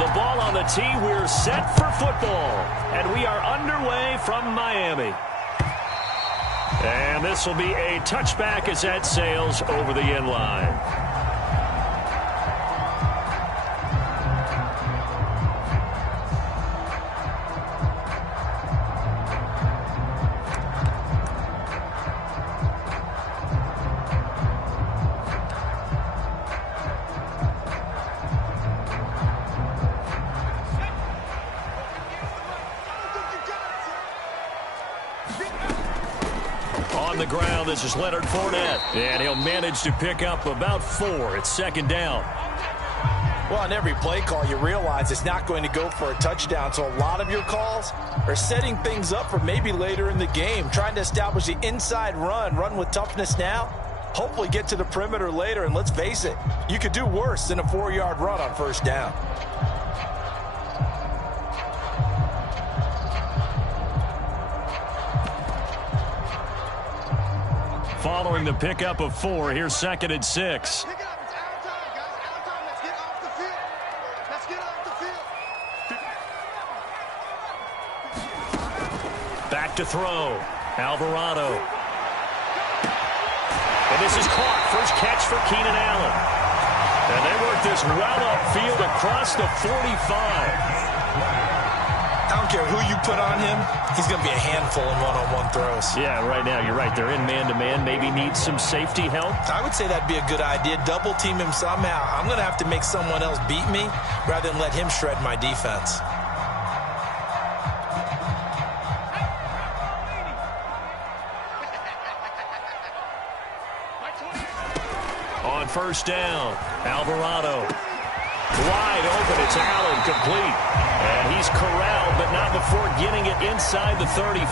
The ball on the tee. We're set for football. And we are underway from Miami. And this will be a touchback as that sails over the end line. On the ground, this is Leonard Fournette, and he'll manage to pick up about 4. It's second down. Well, on every play call, you realize it's not going to go for a touchdown, so a lot of your calls are setting things up for maybe later in the game, trying to establish the inside run with toughness now, hopefully get to the perimeter later, and let's face it, you could do worse than a 4-yard run on first down. Following the pickup of 4, here's second and 6. Back to throw. Alvarado. And this is caught. First catch for Keenan Allen. And they work this well upfield across the 45. I don't care who you put on him, he's going to be a handful in one-on-one throws. Yeah, right now, you're right. They're in man-to-man. Maybe needs some safety help. I would say that'd be a good idea. Double team him somehow. I'm going to have to make someone else beat me rather than let him shred my defense. On first down, Alvarado. Wide open, it's Allen, complete. And he's corralled, but not before getting it inside the 35.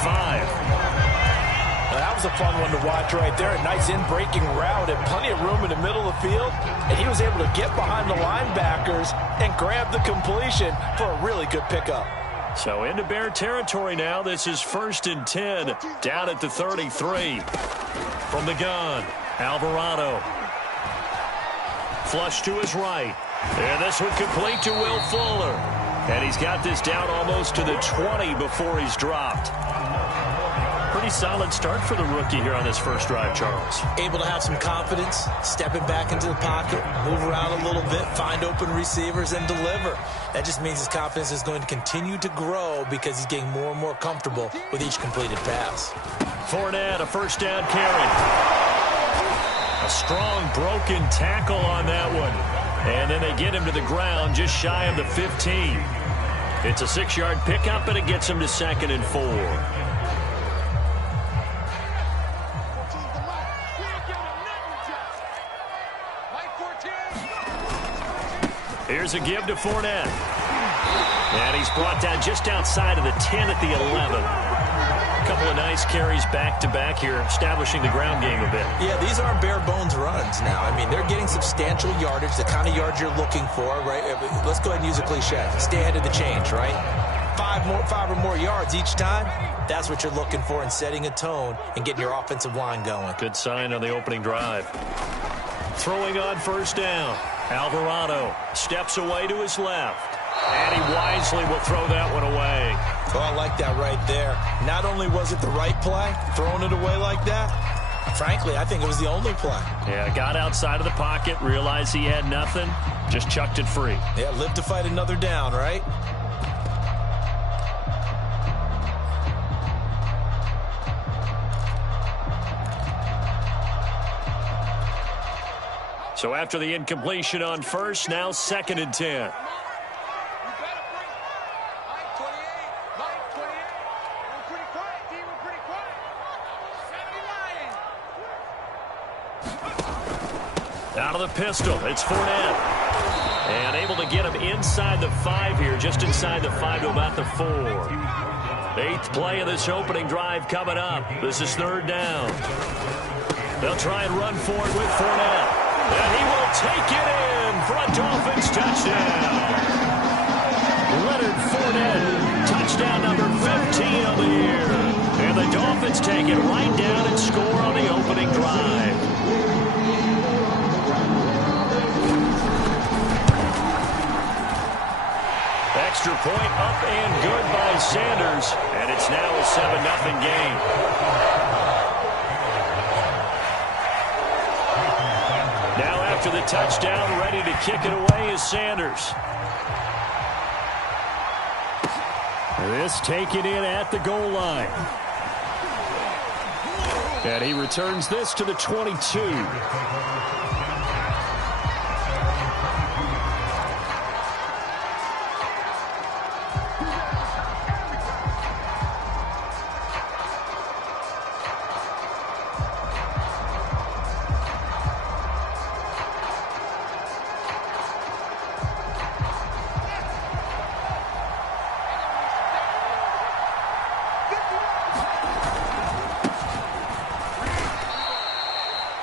Now, that was a fun one to watch right there. A nice in-breaking route and plenty of room in the middle of the field. And he was able to get behind the linebackers and grab the completion for a really good pickup. So into Bear territory now. This is 1st and 10 down at the 33. From the gun, Alvarado. Flush to his right. And this one complete to Will Fuller. And he's got this down almost to the 20 before he's dropped. Pretty solid start for the rookie here on this first drive, Charles. Able to have some confidence, stepping back into the pocket, move around a little bit, find open receivers, and deliver. That just means his confidence is going to continue to grow because he's getting more and more comfortable with each completed pass. Fournette, a first down carry. A strong broken tackle on that one. And then they get him to the ground just shy of the 15. It's a 6-yard pickup, and it gets him to 2nd and 4. Here's a give to Fournette. And he's brought down just outside of the 10 at the 11. A couple of nice carries back-to-back here, establishing the ground game a bit. Yeah, these aren't bare-bones runs now. I mean, they're getting substantial yardage, the kind of yards you're looking for, right? Let's go ahead and use a cliche. Stay ahead of the change, right? 5 or more yards each time, that's what you're looking for in setting a tone and getting your offensive line going. Good sign on the opening drive. Throwing on first down. Alvarado steps away to his left. And he wisely will throw that one away. Oh, I like that right there. Not only was it the right play, throwing it away like that, frankly, I think it was the only play. Yeah, got outside of the pocket, realized he had nothing, just chucked it free. Yeah, live to fight another down, right? So after the incompletion on first, now 2nd and 10. Out of the pistol, it's Fournette. And able to get him inside the 5 here, just inside the 5 to about the 4. 8th play of this opening drive coming up. This is 3rd down. They'll try and run for it with Fournette. And he will take it in for a Dolphins touchdown. Leonard Fournette, touchdown number 15 of the year. And the Dolphins take it right down and score on the opening drive. extra point up and good by Sanders, and it's now a 7-0 game. Now after the touchdown, ready to kick it away is Sanders. This taken in at the goal line. And he returns this to the 22.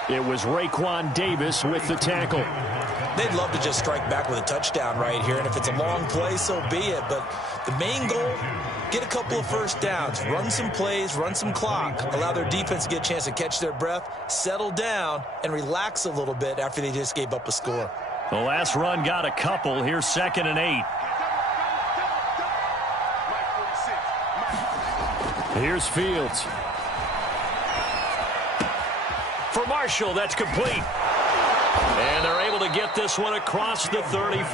It was Raekwon Davis with the tackle. They'd love to just strike back with a touchdown right here, and if it's a long play, so be it. But the main goal, get a couple of first downs, run some plays, run some clock, allow their defense to get a chance to catch their breath, settle down, and relax a little bit after they just gave up a score. The last run got a couple. Here's 2nd and 8. Here's Fields. For Marshall, that's complete. And they're able to get this one across the 35.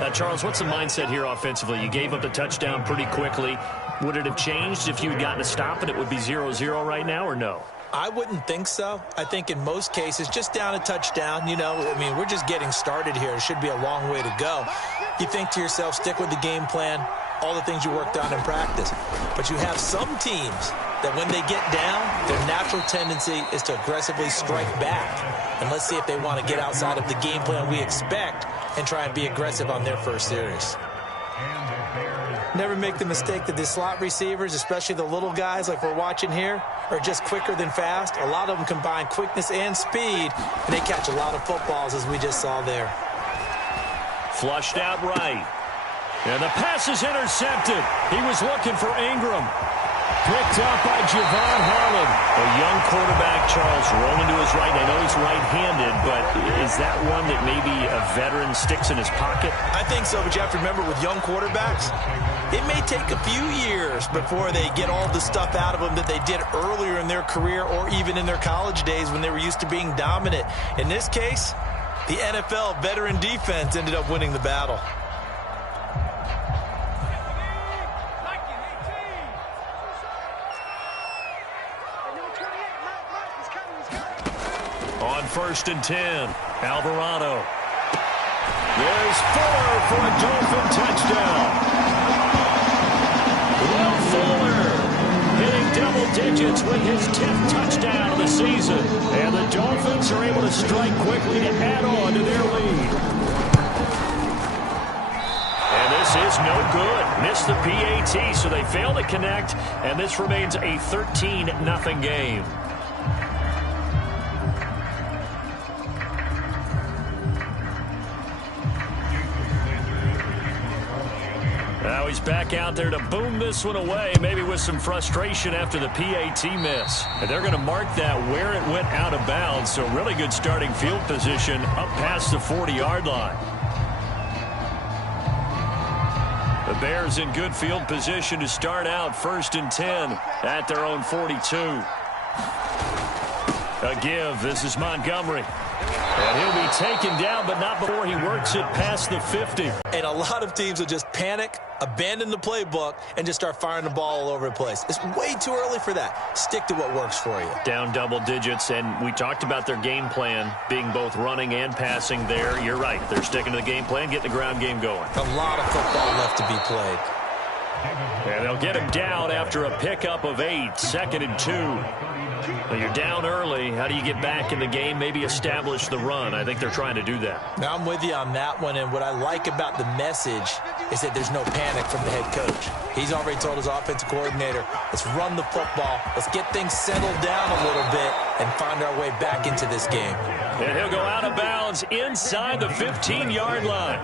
Now, Charles, what's the mindset here offensively? You gave up the touchdown pretty quickly. Would it have changed if you had gotten a stop and it would be 0-0 right now, or no? I wouldn't think so. I think in most cases, just down a touchdown, you know, I mean, we're just getting started here. It should be a long way to go. You think to yourself, stick with the game plan, all the things you worked on in practice. But you have some teams that when they get down, their natural tendency is to aggressively strike back. And let's see if they want to get outside of the game plan we expect and try and be aggressive on their first series. Never make the mistake that the slot receivers, especially the little guys like we're watching here, are just quicker than fast. A lot of them combine quickness and speed, and they catch a lot of footballs, as we just saw there. Flushed out right. And the pass is intercepted. He was looking for Ingram. Picked up by Javon Harlan. A young quarterback, Charles, rolling to his right. I know he's right-handed, but is that one that maybe a veteran sticks in his pocket? I think so, but you have to remember with young quarterbacks, it may take a few years before they get all the stuff out of them that they did earlier in their career or even in their college days when they were used to being dominant. In this case, the NFL veteran defense ended up winning the battle. On 1st and 10, Alvarado. There's Fuller for a Dolphin touchdown. Will Fuller hitting double digits with his 10th touchdown of the season. And the Dolphins are able to strike quickly to add on to their lead. And this is no good. Missed the PAT, so they fail to connect. And this remains a 13-0 game. Now he's back out there to boom this one away, maybe with some frustration after the PAT miss. And they're going to mark that where it went out of bounds, so really good starting field position up past the 40-yard line. The Bears in good field position to start out 1st and 10 at their own 42. A give. This is Montgomery. And he'll be taken down, but not before he works it past the 50. And a lot of teams will just panic, abandon the playbook, and just start firing the ball all over the place. It's way too early for that. Stick to what works for you. Down double digits, and we talked about their game plan being both running and passing there. You're right. They're sticking to the game plan, getting the ground game going. A lot of football left to be played. And they'll get him down after a pickup of 8, 2nd and 2. Well, you're down early. How do you get back in the game? Maybe establish the run. I think they're trying to do that. Now, I'm with you on that one, and what I like about the message is that there's no panic from the head coach. He's already told his offensive coordinator, let's run the football, let's get things settled down a little bit and find our way back into this game. And he'll go out of bounds inside the 15-yard line.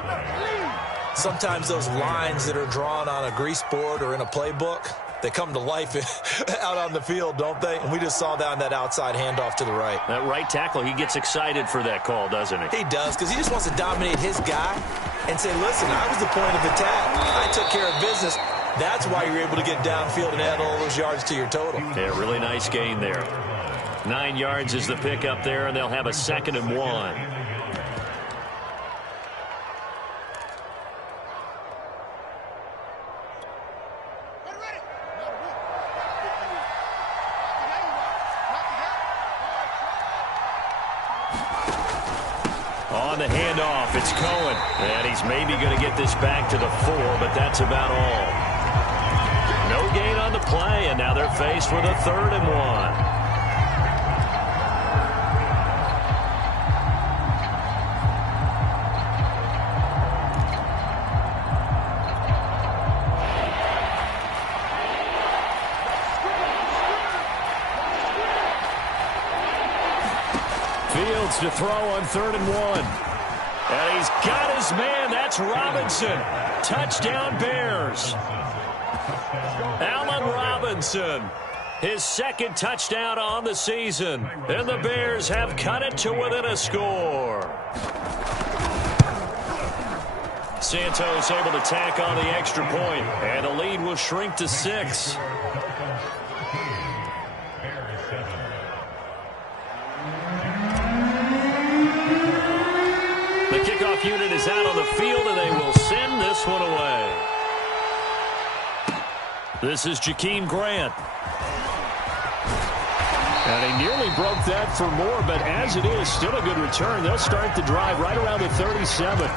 Sometimes those lines that are drawn on a grease board or in a playbook, they come to life out on the field, don't they? And we just saw that on that outside handoff to the right. That right tackle, he gets excited for that call, doesn't he? He does, because he just wants to dominate his guy and say, listen, I was the point of attack. I took care of business. That's why you're able to get downfield and add all those yards to your total. Yeah, really nice gain there. 9 yards is the pickup there, and they'll have a 2nd and 1. On the handoff, it's Cohen. And he's maybe going to get this back to the 4, but that's about all. No gain on the play, and now they're faced with a 3rd and 1. Fields to throw on 3rd and 1. And he's got his man. That's Robinson. Touchdown Bears. Allen Robinson. His 2nd touchdown on the season. And the Bears have cut it to within a score. Santos able to tack on the extra point. And the lead will shrink to 6. The kickoff unit is out on the field, and they will send this one away. This is Jakeem Grant. And he nearly broke that for more, but as it is, still a good return. They'll start the drive right around the 37.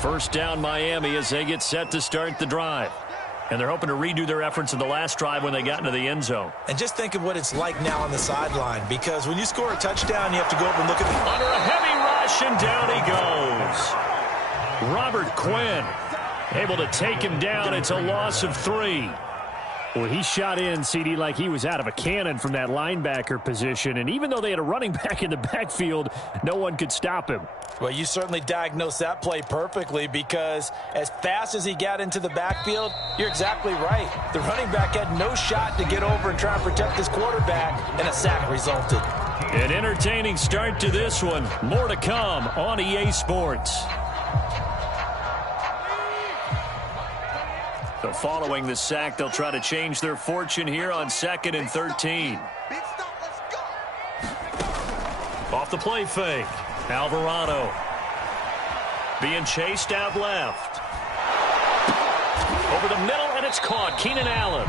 First down Miami as they get set to start the drive. And they're hoping to redo their efforts in the last drive when they got into the end zone. And just think of what it's like now on the sideline, because when you score a touchdown, you have to go over and look at the... Under a heavy rush, and down he goes. Robert Quinn able to take him down. It's a loss of 3. Well, he shot in, CD, like he was out of a cannon from that linebacker position. And even though they had a running back in the backfield, no one could stop him. Well, you certainly diagnosed that play perfectly, because as fast as he got into the backfield, you're exactly right. The running back had no shot to get over and try and protect his quarterback, and a sack resulted. An entertaining start to this one. More to come on EA Sports. So following the sack, they'll try to change their fortune here on 2nd and 13. Off the play fake. Alvarado being chased out left. Over the middle, and it's caught. Keenan Allen.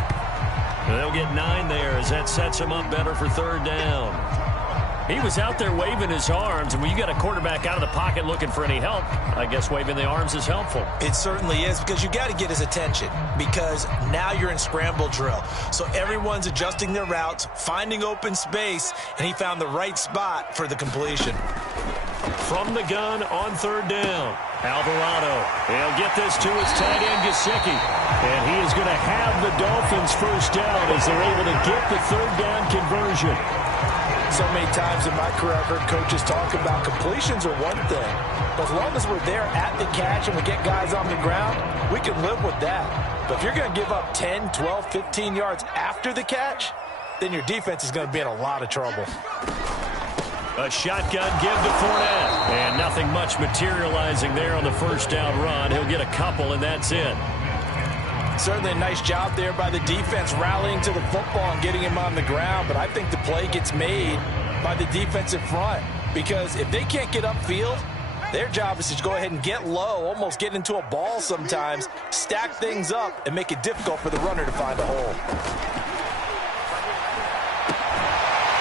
And they'll get 9 there as that sets him up better for 3rd down. He was out there waving his arms, and when you got a quarterback out of the pocket looking for any help, I guess waving the arms is helpful. It certainly is, because you got to get his attention, because now you're in scramble drill. So everyone's adjusting their routes, finding open space, and he found the right spot for the completion. From the gun on 3rd down, Alvarado. He'll get this to his tight end, Gesicki. And he is going to have the Dolphins first down as they're able to get the 3rd down conversion. So many times in my career, I've heard coaches talk about completions are one thing. But as long as we're there at the catch and we get guys on the ground, we can live with that. But if you're going to give up 10, 12, 15 yards after the catch, then your defense is going to be in a lot of trouble. A shotgun give to Fournette. And nothing much materializing there on the first down run. He'll get a couple, and that's it. Certainly a nice job there by the defense rallying to the football and getting him on the ground. But I think the play gets made by the defensive front, because if they can't get upfield, their job is to go ahead and get low, almost get into a ball sometimes, stack things up, and make it difficult for the runner to find a hole.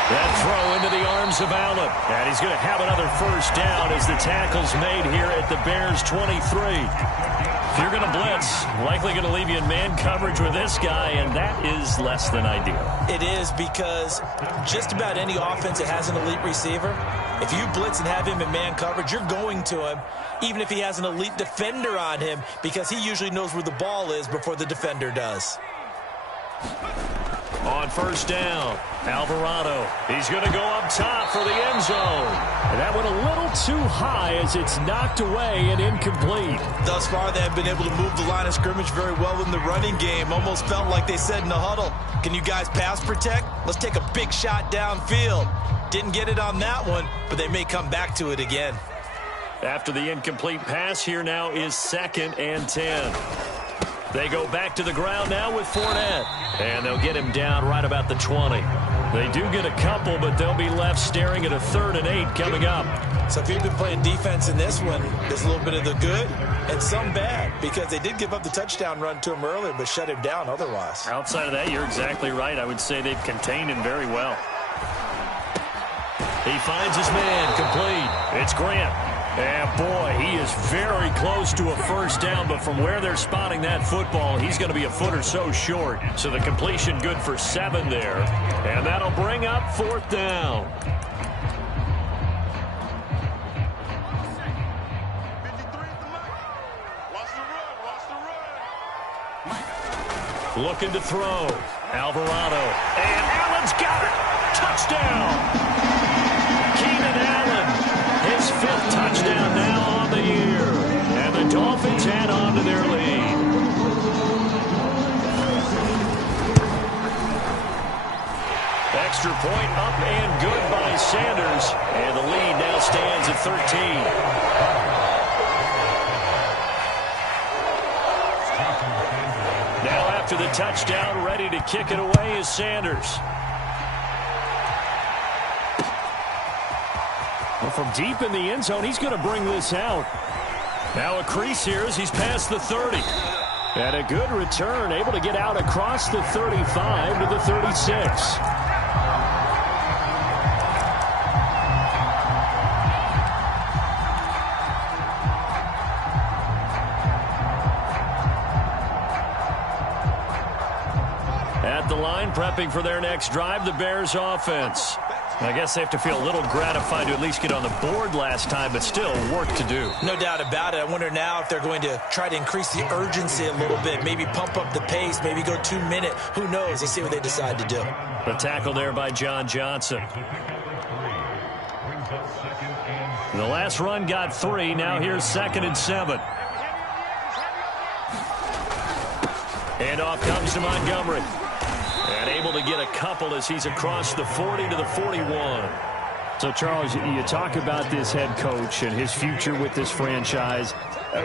That throw into the arms of Allen. And he's going to have another first down as the tackle's made here at the Bears' 23. If you're going to blitz, likely going to leave you in man coverage with this guy, and that is less than ideal. It is, because just about any offense that has an elite receiver, if you blitz and have him in man coverage, you're going to him, even if he has an elite defender on him, because he usually knows where the ball is before the defender does. On first down, Alvarado. He's going to go up top for the end zone. And that went a little too high as it's knocked away and incomplete. Thus far, they have been able to move the line of scrimmage very well in the running game. Almost felt like they said in the huddle, can you guys pass protect? Let's take a big shot downfield. Didn't get it on that one, but they may come back to it again. After the incomplete pass, here now is 2nd and 10. They go back to the ground now with Fournette. And they'll get him down right about the 20. They do get a couple, but they'll be left staring at a 3rd and 8 coming up. So if you've been playing defense in this one, there's a little bit of the good and some bad, because they did give up the touchdown run to him earlier, but shut him down otherwise. Outside of that, you're exactly right. I would say they've contained him very well. He finds his man complete. It's Grant. And, boy, he is very close to a first down, but from where they're spotting that football, he's going to be a foot or so short. So the completion good for 7 there. And that'll bring up 4th down. Looking to throw. Alvarado. And Allen's got it. Touchdown. His 5th touchdown now on the year. And the Dolphins add on to their lead. Extra point up and good by Sanders. And the lead now stands at 13. Now after the touchdown, ready to kick it away is Sanders. From deep in the end zone, he's going to bring this out. Now a crease here as he's past the 30. And a good return, able to get out across the 35 to the 36. At the line, prepping for their next drive, the Bears offense. I guess they have to feel a little gratified to at least get on the board last time, but still work to do. No doubt about it. I wonder now if they're going to try to increase the urgency a little bit, maybe pump up the pace, maybe go 2 minute. Who knows? Let's see what they decide to do. The tackle there by John Johnson. The last run got 3. Now here's 2nd and 7. And off comes to Montgomery. And able to get a couple as he's across the 40 to the 41. So, Charles, you talk about this head coach and his future with this franchise.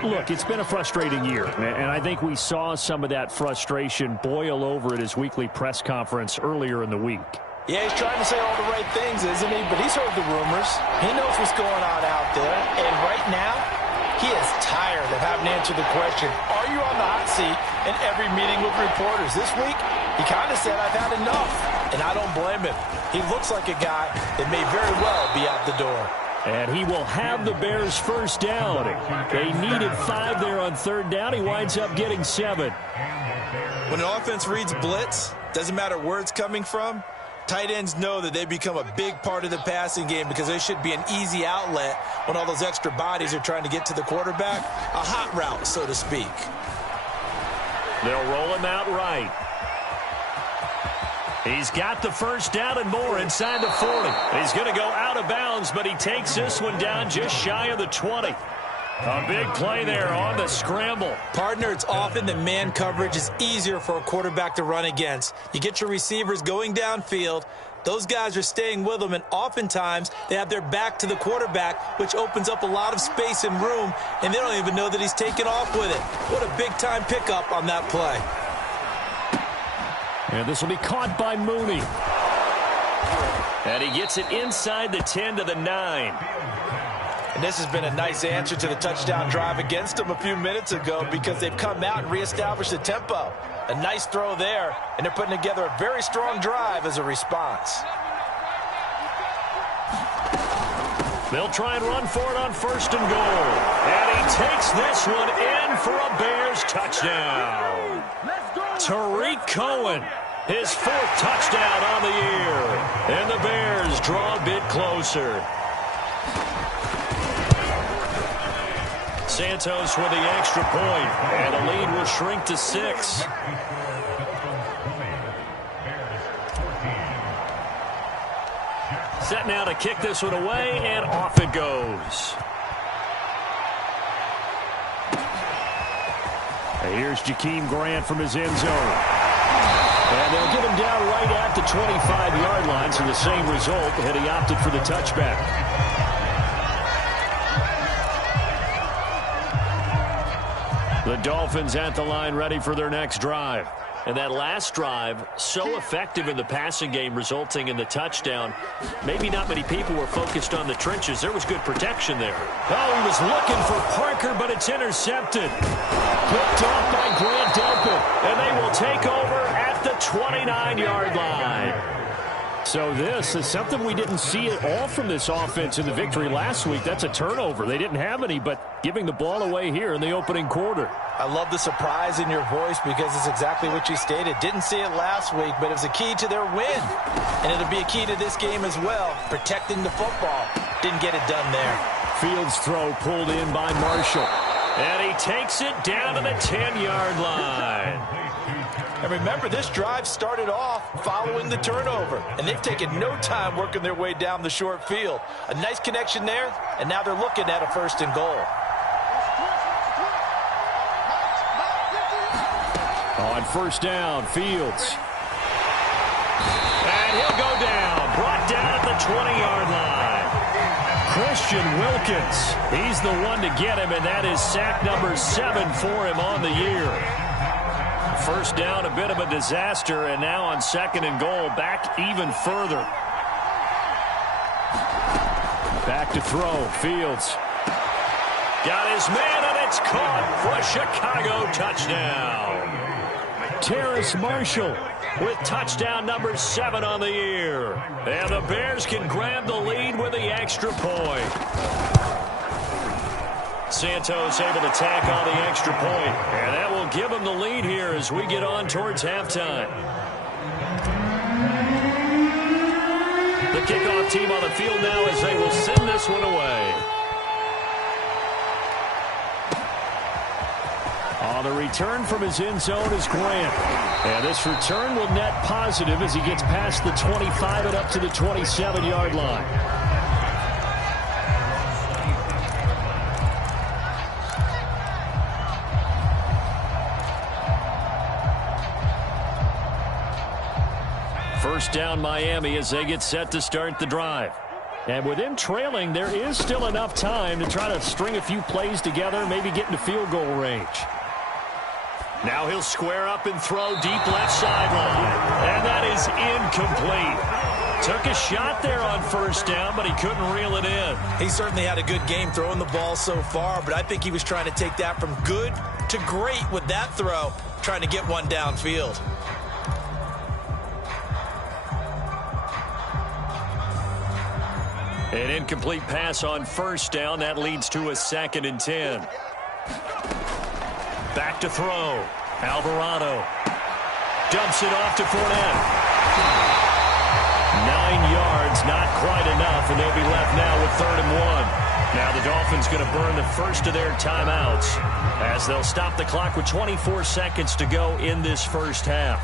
Look, it's been a frustrating year, and I think we saw some of that frustration boil over at his weekly press conference earlier in the week. Yeah, he's trying to say all the right things, isn't he? But he's heard the rumors. He knows what's going on out there. And right now, he is tired of having to answer the question, are you on the hot seat in every meeting with reporters? This week, he kind of said, I've had enough. And I don't blame him. He looks like a guy that may very well be out the door. And he will have the Bears first down. They needed 5 there on 3rd down. He winds up getting 7. When an offense reads blitz, doesn't matter where it's coming from, tight ends know that they become a big part of the passing game because they should be an easy outlet when all those extra bodies are trying to get to the quarterback. A hot route, so to speak. They'll roll him out right. He's got the first down and more inside the 40. He's going to go out of bounds, but he takes this one down just shy of the 20. A big play there on the scramble. Partner, it's often that man coverage is easier for a quarterback to run against. You get your receivers going downfield. Those guys are staying with them, and oftentimes they have their back to the quarterback, which opens up a lot of space and room, and they don't even know that he's taken off with it. What a big-time pickup on that play. And this will be caught by Mooney. And he gets it inside the 10 to the 9. And this has been a nice answer to the touchdown drive against them a few minutes ago because they've come out and reestablished the tempo. A nice throw there, and they're putting together a very strong drive as a response. They'll try and run for it on 1st and goal. And he takes this one in for a Bears touchdown. Tariq Cohen, his 4th touchdown on the year. And the Bears draw a bit closer. Santos with the extra point, and the lead will shrink to 6. Set now to kick this one away, and off it goes. And here's Jakeem Grant from his end zone. And they'll get him down right at the 25-yard line, so the same result, had he opted for the touchback. The Dolphins at the line ready for their next drive. And that last drive, so effective in the passing game, resulting in the touchdown. Maybe not many people were focused on the trenches. There was good protection there. Oh, he was looking for Parker, but it's intercepted. Picked off by Grant Delpit. And they will take over at the 29-yard line. So this is something we didn't see at all from this offense in the victory last week. That's a turnover. They didn't have any, but giving the ball away here in the opening quarter. I love the surprise in your voice because it's exactly what you stated. Didn't see it last week, but it was a key to their win. And it'll be a key to this game as well, protecting the football. Didn't get it done there. Fields throw pulled in by Marshall. And he takes it down to the 10-yard line. And remember, this drive started off following the turnover. And they've taken no time working their way down the short field. A nice connection there, and now they're looking at a 1st and goal. On 1st down, Fields. And he'll go down. Brought down at the 20-yard line. Christian Wilkins. He's the one to get him, and that is sack number 7 for him on the year. 1st down, a bit of a disaster, and now on 2nd and goal, back even further. Back to throw, Fields. Got his man, and it's caught for a Chicago touchdown. Terrace Marshall with touchdown number 7 on the year. And the Bears can grab the lead with the extra point. Santos able to tack on the extra point, and that will give him the lead here as we get on towards halftime. The kickoff team on the field now as they will send this one away. On the return from his end zone is Grant. And this return will net positive as he gets past the 25 and up to the 27-yard line. First down Miami as they get set to start the drive. And with him trailing, there is still enough time to try to string a few plays together, maybe get into field goal range. Now he'll square up and throw deep left sideline. And that is incomplete. Took a shot there on 1st down, but he couldn't reel it in. He certainly had a good game throwing the ball so far, but I think he was trying to take that from good to great with that throw, trying to get one downfield. An incomplete pass on 1st down. That leads to a 2nd and 10. Back to throw. Alvarado dumps it off to Fournette. 9 yards, not quite enough, and they'll be left now with 3rd and 1. Now the Dolphins going to burn the first of their timeouts as they'll stop the clock with 24 seconds to go in this first half.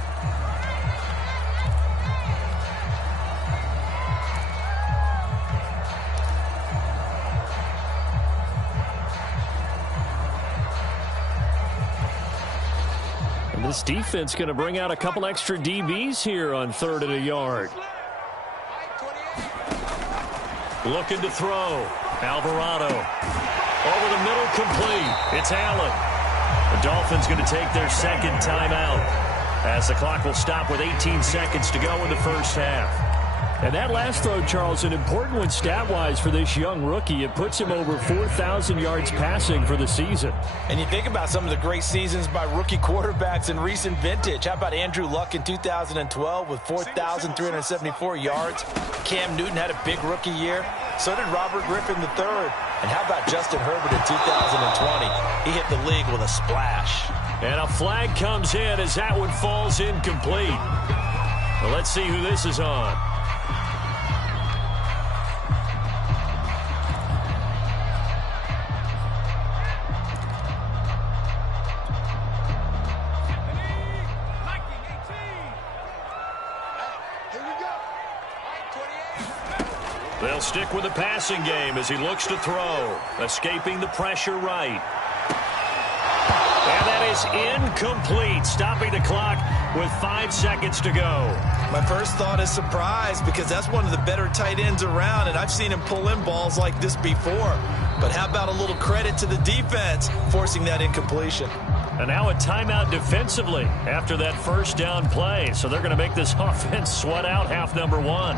This defense going to bring out a couple extra DBs here on 3rd and a yard. Looking to throw. Alvarado. Over the middle, complete. It's Allen. The Dolphins going to take their 2nd timeout as the clock will stop with 18 seconds to go in the first half. And that last throw, Charles, an important one stat-wise for this young rookie. It puts him over 4,000 yards passing for the season. And you think about some of the great seasons by rookie quarterbacks in recent vintage. How about Andrew Luck in 2012 with 4,374 yards? Cam Newton had a big rookie year. So did Robert Griffin III. And how about Justin Herbert in 2020? He hit the league with a splash. And a flag comes in as that one falls incomplete. Well, let's see who this is on. They'll stick with the passing game as he looks to throw. Escaping the pressure right. And that is incomplete. Stopping the clock with 5 seconds to go. My first thought is surprise because that's one of the better tight ends around, and I've seen him pull in balls like this before. But how about a little credit to the defense forcing that incompletion? And now a timeout defensively after that first down play. So they're going to make this offense sweat out half number one.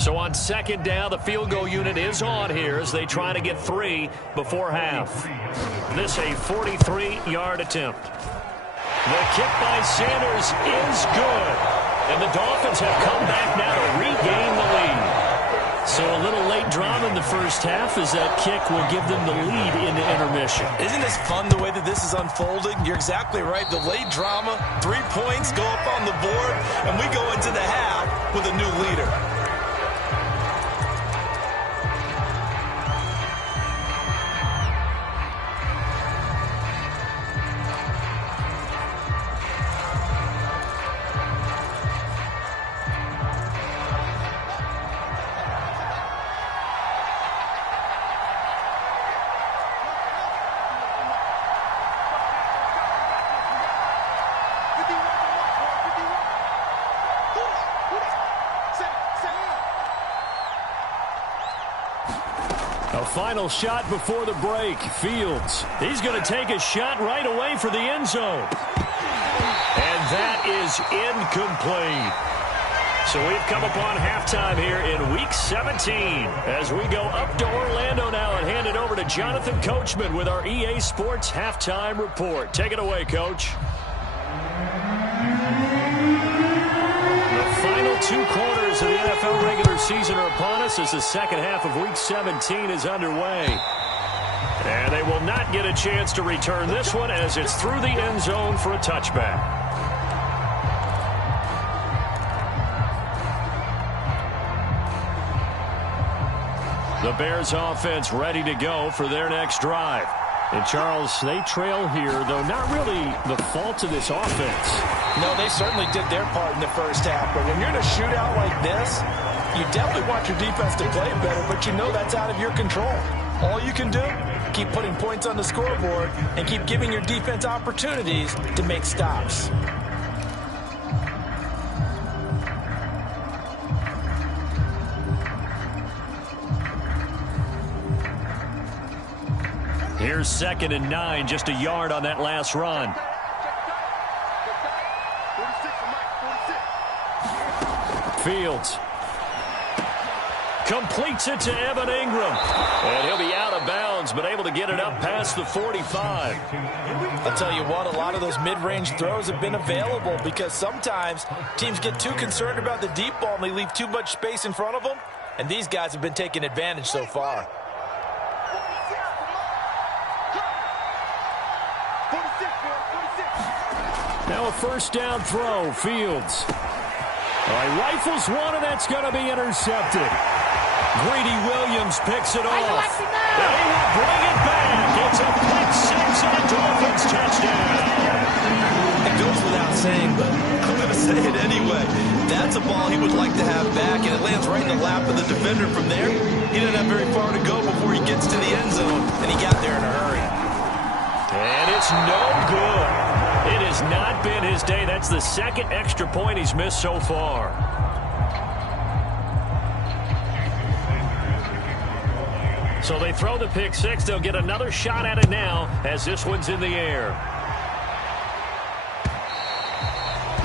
So on second down, the field goal unit is on here as they try to get 3 before half. This a 43-yard attempt. The kick by Sanders is good. And the Dolphins have come back now to regain the lead. So a little late drama in the first half as that kick will give them the lead into intermission. Isn't this fun the way that this is unfolding? You're exactly right. The late drama, 3 points go up on the board, and we go into the half with a new leader. Final shot before the break. Fields. He's going to take a shot right away for the end zone. And that is incomplete. So we've come upon halftime here in Week 17 as we go up to Orlando now and hand it over to Jonathan Coachman with our EA Sports Halftime Report. Take it away, Coach. The final 2 quarters of the NFL regular season are upon us as the second half of Week 17 is underway. And they will not get a chance to return this one as it's through the end zone for a touchback. The Bears offense ready to go for their next drive. And, Charles, they trail here, though not really the fault of this offense. No, they certainly did their part in the first half. But when you're in a shootout like this, you definitely want your defense to play better, but you know that's out of your control. All you can do, keep putting points on the scoreboard and keep giving your defense opportunities to make stops. Here's 2nd and 9, just a yard on that last run. Fields completes it to Evan Ingram. And he'll be out of bounds, but able to get it up past the 45. I'll tell you what, a lot of those mid-range throws have been available because sometimes teams get too concerned about the deep ball and they leave too much space in front of them. And these guys have been taking advantage so far. Now a first down throw, Fields. He rifles one, and that's going to be intercepted. Greedy Williams picks it off. And he will bring it back. It's a pick 6 and a Dolphins touchdown. It goes without saying, but I'm going to say it anyway. That's a ball he would like to have back, and it lands right in the lap of the defender from there. He didn't have very far to go before he gets to the end zone, and he got there in a hurry. And it's no good. It has not been his day. That's the 2nd extra point he's missed so far. So they throw the pick 6. They'll get another shot at it now as this one's in the air.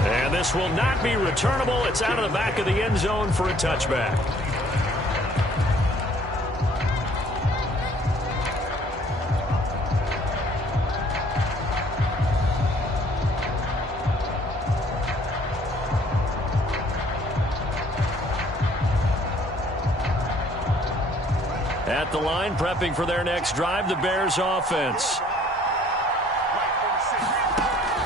And this will not be returnable. It's out of the back of the end zone for a touchback. At the line, prepping for their next drive, the Bears offense.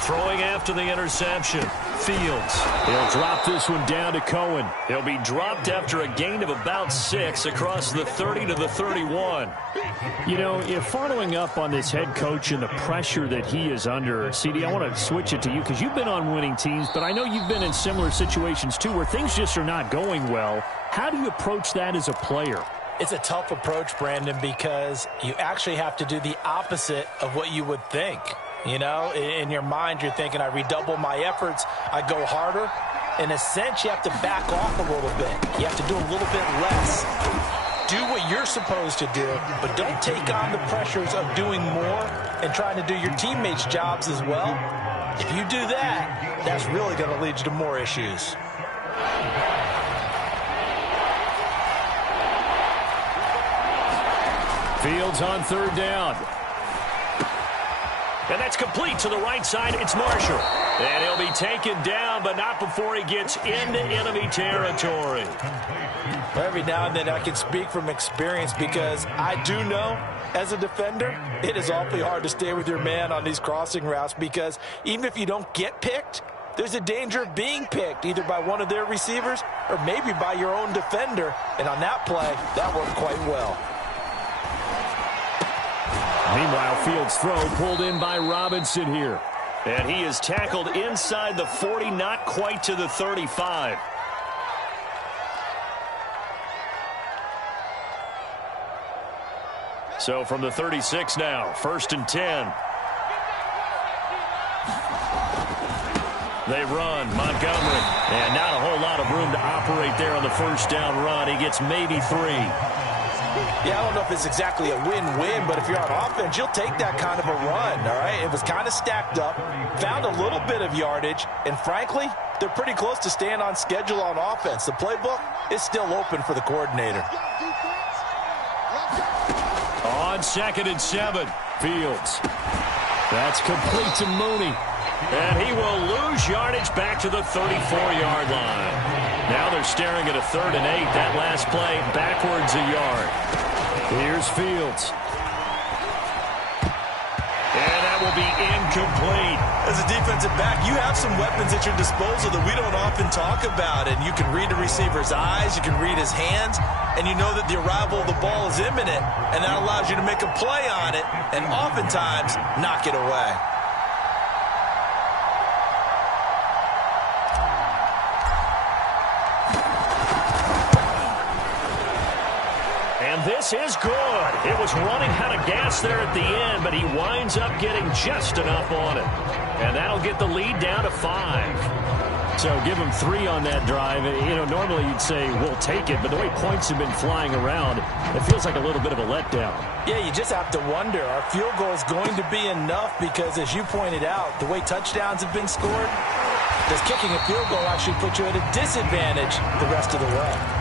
Throwing after the interception. Fields. He'll drop this one down to Cohen. He'll be dropped after a gain of about 6 across the 30 to the 31. You know, if following up on this head coach and the pressure that he is under, CD, I want to switch it to you because you've been on winning teams, but I know you've been in similar situations too where things just are not going well. How do you approach that as a player? It's a tough approach, Brandon, because you actually have to do the opposite of what you would think. You know, in your mind, you're thinking, I redouble my efforts, I go harder. In a sense, you have to back off a little bit. You have to do a little bit less. Do what you're supposed to do, but don't take on the pressures of doing more and trying to do your teammates' jobs as well. If you do that, that's really going to lead you to more issues. Fields on third down. And that's complete to the right side. It's Marshall. And he'll be taken down, but not before he gets into enemy territory. Every now and then I can speak from experience because I do know, as a defender, it is awfully hard to stay with your man on these crossing routes because even if you don't get picked, there's a danger of being picked either by one of their receivers or maybe by your own defender. And on that play, that worked quite well. Meanwhile, Fields' throw pulled in by Robinson here. And he is tackled inside the 40, not quite to the 35. So from the 36 now, 1st and 10. They run, Montgomery. And not a whole lot of room to operate there on the first down run. He gets maybe 3. Yeah, I don't know if it's exactly a win-win, but if you're on offense, you'll take that kind of a run, all right? It was kind of stacked up, found a little bit of yardage, and frankly, they're pretty close to staying on schedule on offense. The playbook is still open for the coordinator. On 2nd and 7, Fields. That's complete to Mooney. And he will lose yardage back to the 34-yard line. Now they're staring at a 3rd and 8. That last play backwards a yard. Here's Fields. And that will be incomplete. As a defensive back, you have some weapons at your disposal that we don't often talk about. And you can read the receiver's eyes, you can read his hands, and you know that the arrival of the ball is imminent. And that allows you to make a play on it and oftentimes knock it away. This is good. It was running out of gas there at the end, but he winds up getting just enough on it. And that'll get the lead down to 5. So give him 3 on that drive. You know, normally you'd say, we'll take it, but the way points have been flying around, it feels like a little bit of a letdown. Yeah, you just have to wonder, our field goal is going to be enough because, as you pointed out, the way touchdowns have been scored, does kicking a field goal actually put you at a disadvantage the rest of the way?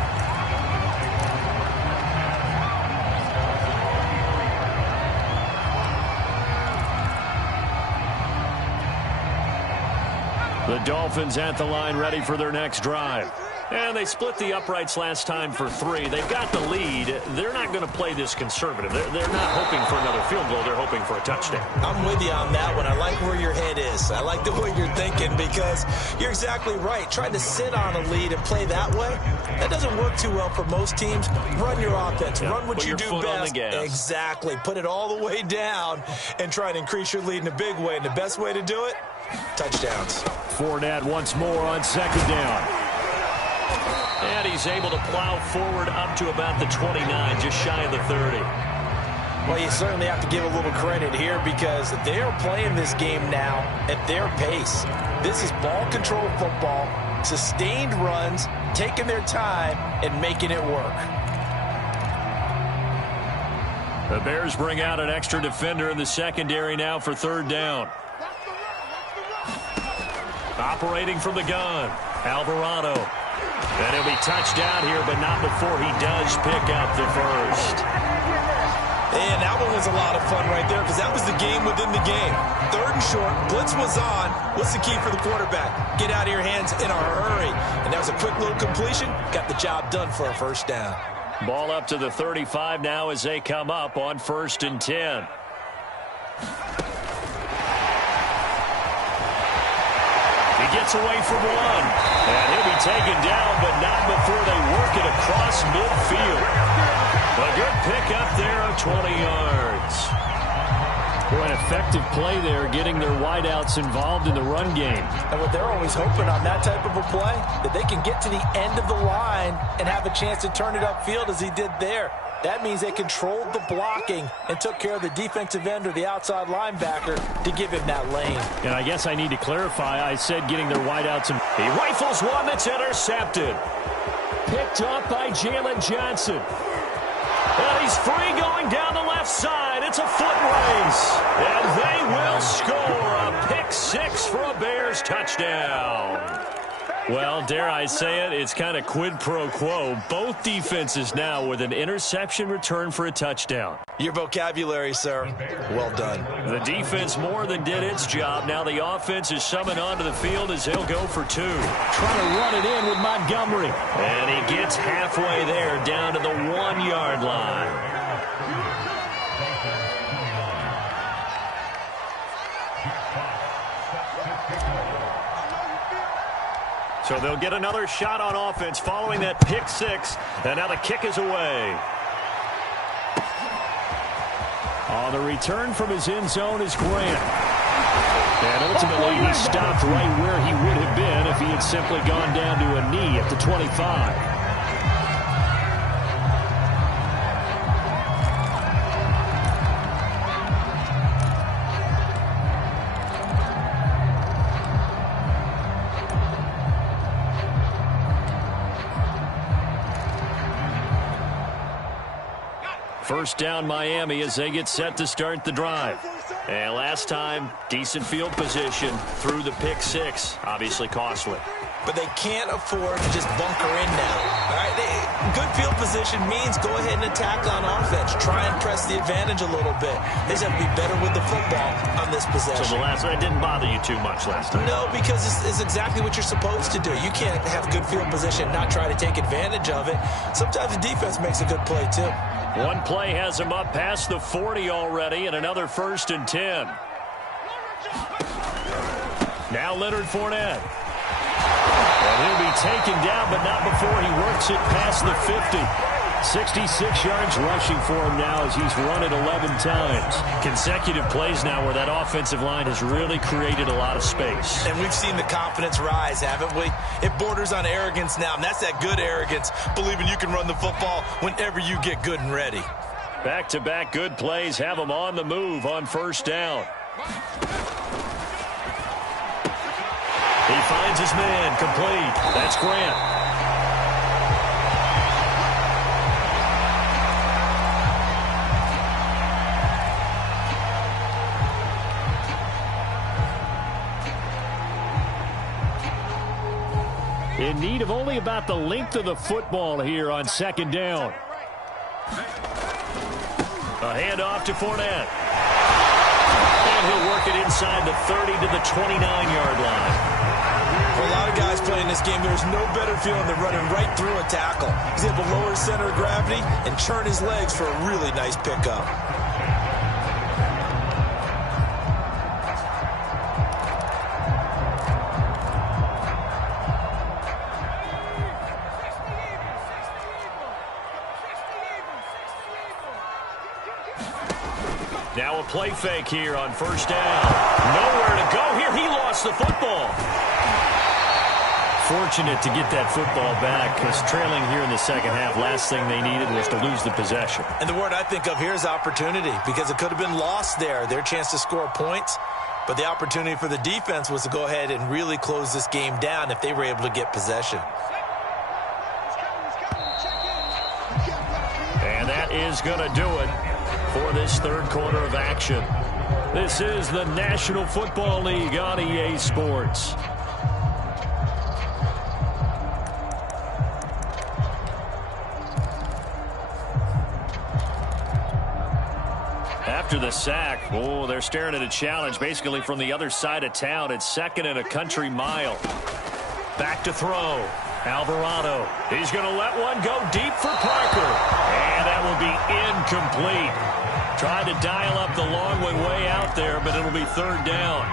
The Dolphins at the line ready for their next drive. And they split the uprights last time for 3. They've got the lead. They're not going to play this conservative. They're not hoping for another field goal. They're hoping for a touchdown. I'm with you on that one. I like where your head is. I like the way you're thinking because you're exactly right. Trying to sit on a lead and play that way, that doesn't work too well for most teams. Run your offense. Yeah, run what you do best. Exactly. Put it all the way down and try to increase your lead in a big way. And the best way to do it, touchdowns. Fournette once more on 2nd down. And he's able to plow forward up to about the 29, just shy of the 30. Well, you certainly have to give a little credit here because they are playing this game now at their pace. This is ball control football, sustained runs, taking their time, and making it work. The Bears bring out an extra defender in the secondary now for 3rd down. Operating from the gun, Alvarado. And he'll be touched down here, but not before he does pick up the first. And that one was a lot of fun right there because that was the game within the game. 3rd and short, blitz was on. What's the key for the quarterback? Get out of your hands in a hurry. And that was a quick little completion. Got the job done for a 1st down. Ball up to the 35 now as they come up on 1st and 10. He gets away from one. And he'll be taken down, but not before they work it across midfield. A good pickup there of 20 yards. Boy, an effective play there, getting their wideouts involved in the run game. And what they're always hoping on that type of a play, that they can get to the end of the line and have a chance to turn it upfield as he did there. That means they controlled the blocking and took care of the defensive end or the outside linebacker to give him that lane. And I guess I need to clarify, I said getting their wideouts. He rifles one that's intercepted. Picked up by Jalen Johnson. And he's free going down the left side. It's a foot race. And they will score a pick six for a Bears touchdown. Well, dare I say it, it's kind of quid pro quo. Both defenses now with an interception return for a touchdown. Your vocabulary, sir. Well done. The defense more than did its job. Now the offense is summoned onto the field as they'll go for two. Trying to run it in with Montgomery. And he gets halfway there down to the 1-yard line. So they'll get another shot on offense following that pick six. And now the kick is away. On the return from his end zone is Grant. And ultimately he stopped right where he would have been if he had simply gone down to a knee at the 25. First down Miami as they get set to start the drive. And last time, decent field position through the pick six. Obviously costly. But they can't afford to just bunker in now. All right, good field position means go ahead and attack on offense. Try and press the advantage a little bit. They just have to be better with the football on this possession. So the last one didn't bother you too much last time? No, because it's exactly what you're supposed to do. You can't have good field position and not try to take advantage of it. Sometimes the defense makes a good play, too. One play has him up past the 40 already, and another 1st and 10. Now Leonard Fournette. And he'll be taken down, but not before he works it past the 50. 66 yards rushing for him now as he's run it 11 times. Consecutive plays now where that offensive line has really created a lot of space. And we've seen the confidence rise, haven't we? It borders on arrogance now, and that's that good arrogance, believing you can run the football whenever you get good and ready. Back-to-back good plays have him on the move on first down. He finds his man, complete. That's Grant. In need of only about the length of the football here on second down. A handoff to Fournette. And he'll work it inside the 30 to the 29-yard line. For a lot of guys playing this game, there's no better feeling than running right through a tackle. He's able to lower his center of gravity and churn his legs for a really nice pickup. Now a play fake here on first down. Nowhere to go here. He lost the football. Fortunate to get that football back because trailing here in the second half, last thing they needed was to lose the possession. And the word I think of here is opportunity because it could have been lost there, their chance to score points. But the opportunity for the defense was to go ahead and really close this game down if they were able to get possession. And that is going to do it for this third quarter of action. This is the National Football League on EA Sports. After the sack, they're staring at a challenge basically from the other side of town. It's second and a country mile. Back to throw. Alvarado, he's going to let one go deep for Parker. And that will be incomplete. Tried to dial up the long one way out there, but it'll be third down.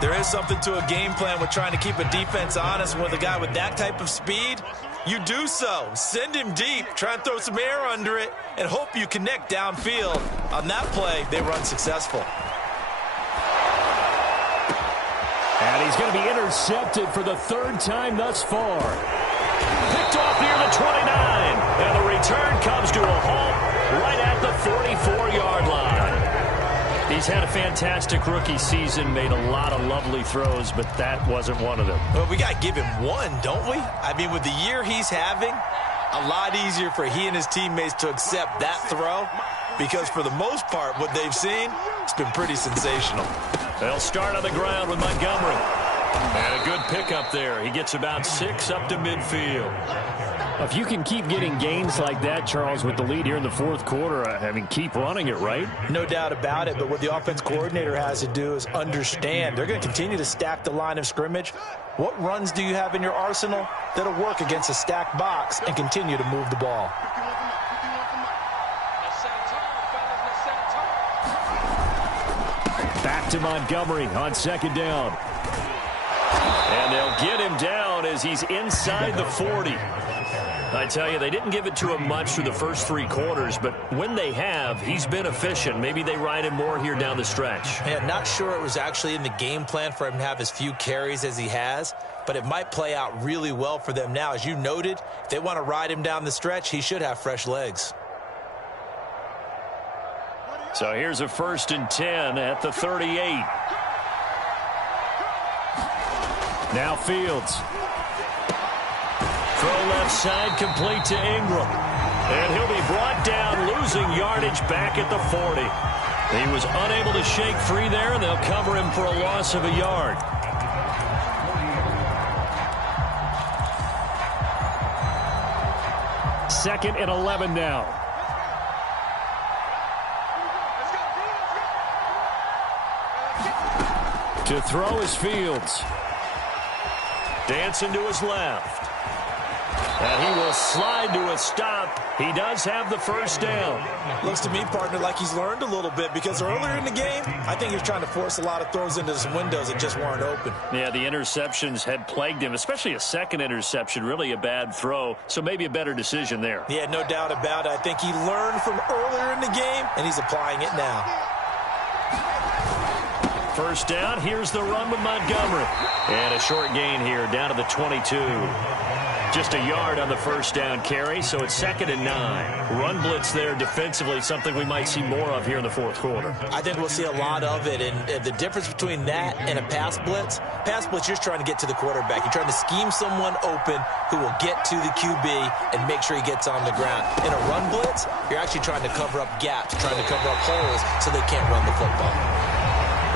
There is something to a game plan with trying to keep a defense honest. With a guy with that type of speed, you do so. Send him deep, try and throw some air under it, and hope you connect downfield. On that play, they were unsuccessful. And he's going to be intercepted for the third time thus far. Picked off near the 29. And the return comes to a halt right at the 44-yard line. He's had a fantastic rookie season, made a lot of lovely throws, but that wasn't one of them. Well, we got to give him one, don't we? I mean, with the year he's having, a lot easier for he and his teammates to accept that throw, because for the most part, what they've seen, it's been pretty sensational. They'll start on the ground with Montgomery. And a good pickup there. He gets about 6 up to midfield. If you can keep getting gains like that, Charles, with the lead here in the fourth quarter, I mean, keep running it, right? No doubt about it, but what the offense coordinator has to do is understand. They're going to continue to stack the line of scrimmage. What runs do you have in your arsenal that'll work against a stacked box and continue to move the ball? Back to Montgomery on second down. And they'll get him down as he's inside the 40. I tell you, they didn't give it to him much through the first 3 quarters, but when they have, he's been efficient. Maybe they ride him more here down the stretch. Yeah, not sure it was actually in the game plan for him to have as few carries as he has, but it might play out really well for them now. As you noted, if they want to ride him down the stretch, he should have fresh legs. So here's a 1st and 10 at the 38. Now Fields. Throw left side, complete to Ingram. And he'll be brought down, losing yardage back at the 40. He was unable to shake free there, and they'll cover him for a loss of a yard. Second and 11 now. To throw is Fields. Dancing to his left. And he will slide to a stop. He does have the first down. Looks to me, partner, like he's learned a little bit, because earlier in the game, I think he was trying to force a lot of throws into some windows that just weren't open. Yeah, the interceptions had plagued him, especially a second interception, really a bad throw. So maybe a better decision there. Yeah, no doubt about it. I think he learned from earlier in the game, and he's applying it now. First down, here's the run with Montgomery. And a short gain here, down to the 22. Just a yard on the first down carry, so it's 2nd and 9. Run blitz there defensively, something we might see more of here in the fourth quarter. I think we'll see a lot of it, and the difference between that and a pass blitz, you're just trying to get to the quarterback. You're trying to scheme someone open who will get to the QB and make sure he gets on the ground. In a run blitz, you're actually trying to cover up gaps, trying to cover up holes so they can't run the football.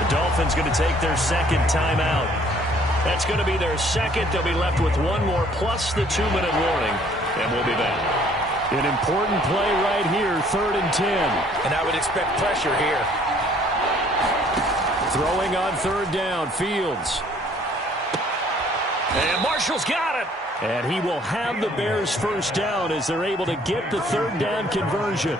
The Dolphins going to take their second timeout. That's going to be their second. They'll be left with one more plus the 2-minute warning, and we'll be back. An important play right here, 3rd and 10. And I would expect pressure here. Throwing on 3rd down, Fields. And Marshall's got it. And he will have the Bears' first down as they're able to get the 3rd down conversion.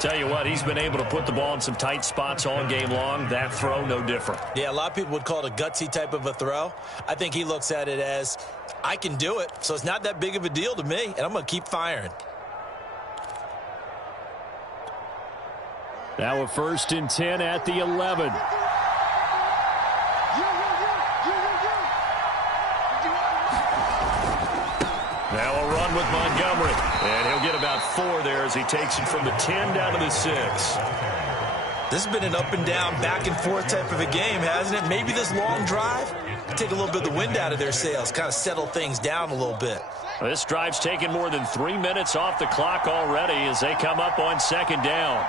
Tell you what, he's been able to put the ball in some tight spots all game long. That throw, no different. Yeah, a lot of people would call it a gutsy type of a throw. I think he looks at it as, I can do it, so it's not that big of a deal to me, and I'm going to keep firing. Now a 1st and 10 at the 11. Now a run with Montgomery. And he'll get about 4 there as he takes it from the 10 down to the 6. This has been an up and down, back and forth type of a game, hasn't it? Maybe this long drive take a little bit of the wind out of their sails, kind of settle things down a little bit. Well, this drive's taken more than 3 minutes off the clock already as they come up on 2nd down.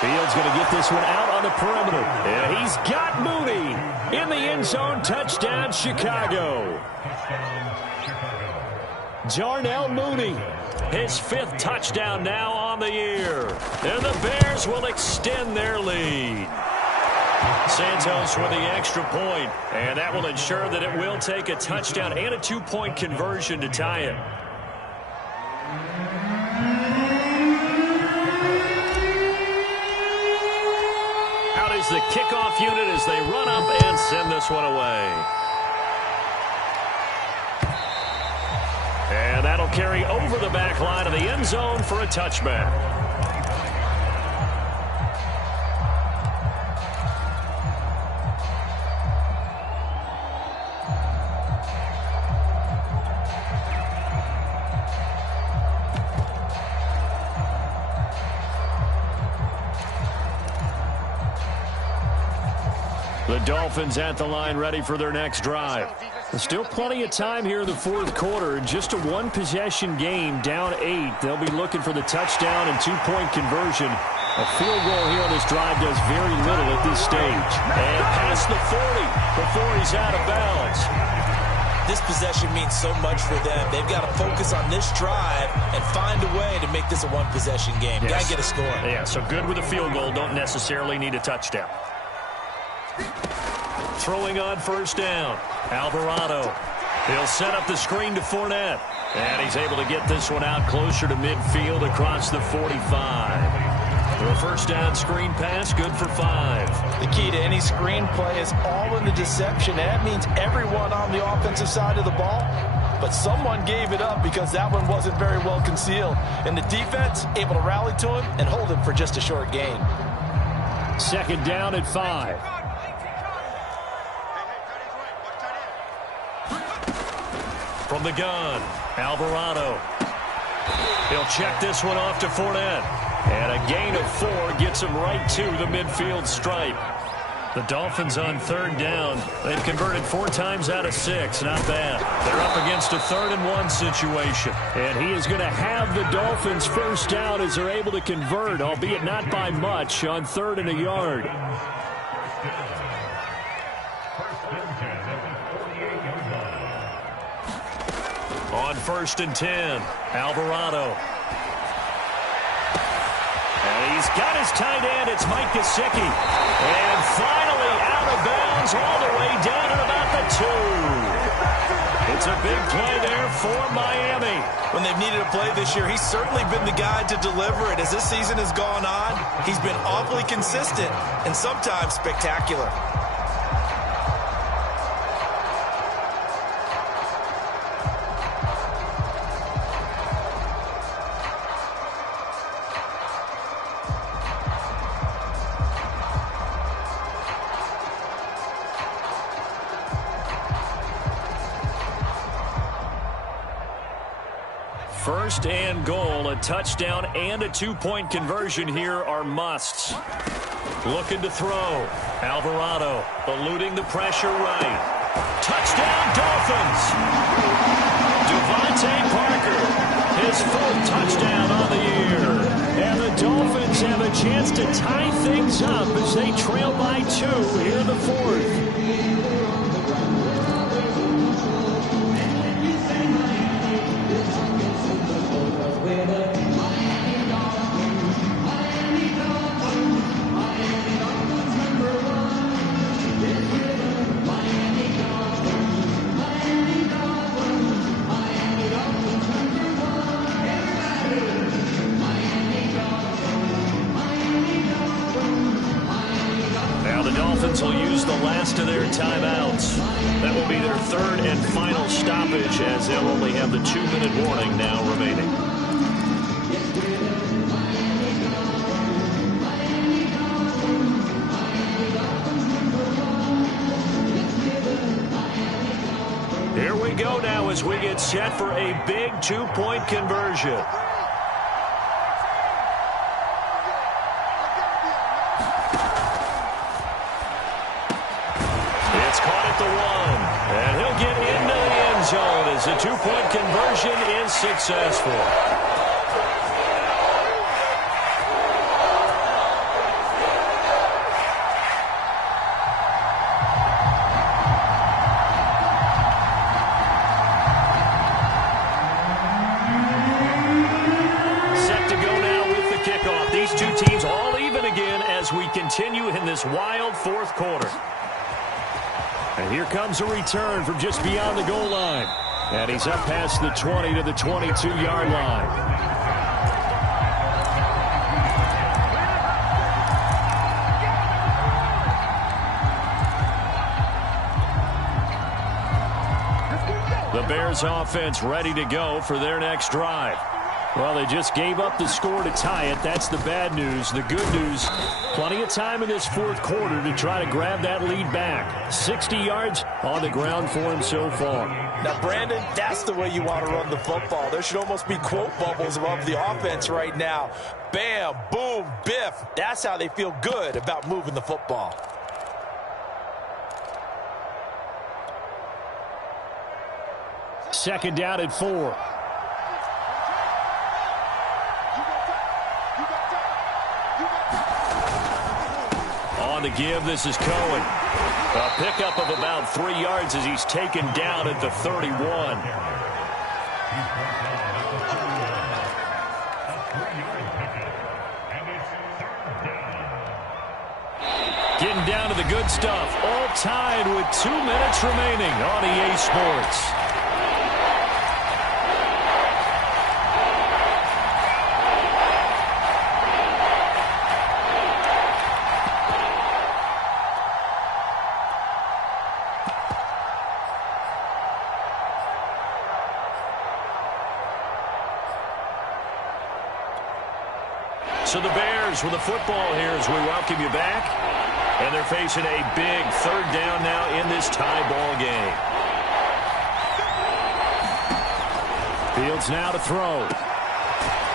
Fields going to get this one out on the perimeter. And he's got Mooney in the end zone. Touchdown, Chicago. Jarnell Mooney. His 5th touchdown now on the year. And the Bears will extend their lead. Santos with the extra point, and that will ensure that it will take a touchdown and a 2-point conversion to tie it. Out is the kickoff unit as they run up and send this one away. And that'll carry over the back line of the end zone for a touchback. The Dolphins at the line ready for their next drive. Still plenty of time here in the fourth quarter. Just a one-possession game, down 8. They'll be looking for the touchdown and 2-point conversion. A field goal here on this drive does very little at this stage. And past the 40 before he's out of bounds. This possession means so much for them. They've got to focus on this drive and find a way to make this a one-possession game. Yes. Got to get a score. Yeah, so good with a field goal. Don't necessarily need a touchdown. Throwing on first down. Alvarado. He'll set up the screen to Fournette. And he's able to get this one out closer to midfield across the 45. For a first down screen pass, good for 5. The key to any screen play is all in the deception. That means everyone on the offensive side of the ball. But someone gave it up because that one wasn't very well concealed. And the defense able to rally to him and hold him for just a short gain. Second down at 5. From the gun, Alvarado. He'll check this one off to Fournette. And a gain of 4 gets him right to the midfield stripe. The Dolphins on third down. They've converted 4 times out of 6. Not bad. They're up against a 3rd and 1 situation. And he is going to have the Dolphins first down as they're able to convert, albeit not by much, on 3rd and a yard. On 1st and 10, Alvarado. And he's got his tight end. It's Mike Gesicki. And finally out of bounds all the way down at about the 2. It's a big play there for Miami. When they've needed a play this year, he's certainly been the guy to deliver it. As this season has gone on, he's been awfully consistent and sometimes spectacular. First and goal, a touchdown and a 2-point conversion here are musts. Looking to throw. Alvarado eluding the pressure right. Touchdown Dolphins! Devontae Parker, his 4th touchdown on the year. And the Dolphins have a chance to tie things up as they trail by 2 here in the 4th. Will use the last of their timeouts. That will be their 3rd and final stoppage as they'll only have the 2-minute warning now remaining. Here we go now as we get set for a big 2-point conversion. And he'll get into the end zone as the 2-point conversion is successful. Set to go now with the kickoff. These two teams all even again as we continue in this wild 4th quarter. And here comes a return from just beyond the goal line. And he's up past the 20 to the 22-yard line. The Bears offense ready to go for their next drive. Well, they just gave up the score to tie it. That's the bad news. The good news, plenty of time in this fourth quarter to try to grab that lead back. 60 yards on the ground for him so far. Now, Brandon, that's the way you want to run the football. There should almost be quote bubbles above the offense right now. Bam, boom, biff. That's how they feel good about moving the football. Second down at 4. On the give, this is Cohen. A pickup of about 3 yards as he's taken down at the 31. Getting down to the good stuff. All tied with 2 minutes remaining on EA Sports. So the Bears with the football here as we welcome you back. And they're facing a big third down now in this tie ball game. Fields now to throw.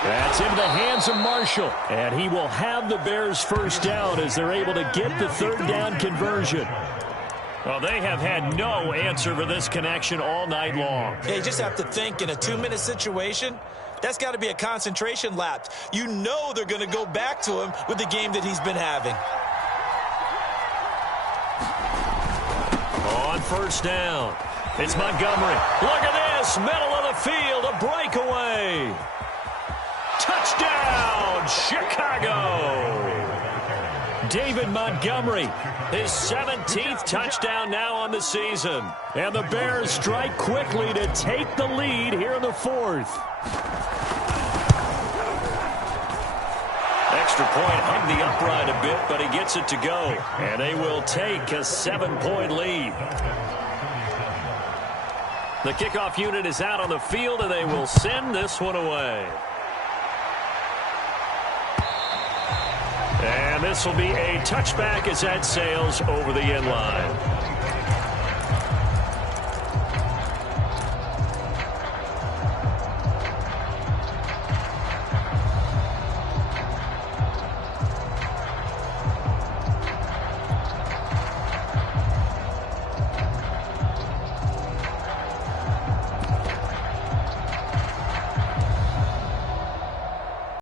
That's into the hands of Marshall. And he will have the Bears first down as they're able to get the third down conversion. Well, they have had no answer for this connection all night long. Yeah, you just have to think in a 2-minute situation, that's got to be a concentration lapse. You know they're going to go back to him with the game that he's been having. On first down, it's Montgomery. Look at this, middle of the field, a breakaway. Touchdown, Chicago. David Montgomery, his 17th touchdown now on the season. And the Bears strike quickly to take the lead here in the fourth. Extra point hugged the upright a bit, but he gets it to go. And they will take a 7-point lead. The kickoff unit is out on the field, and they will send this one away. And this will be a touchback as that sails over the end line.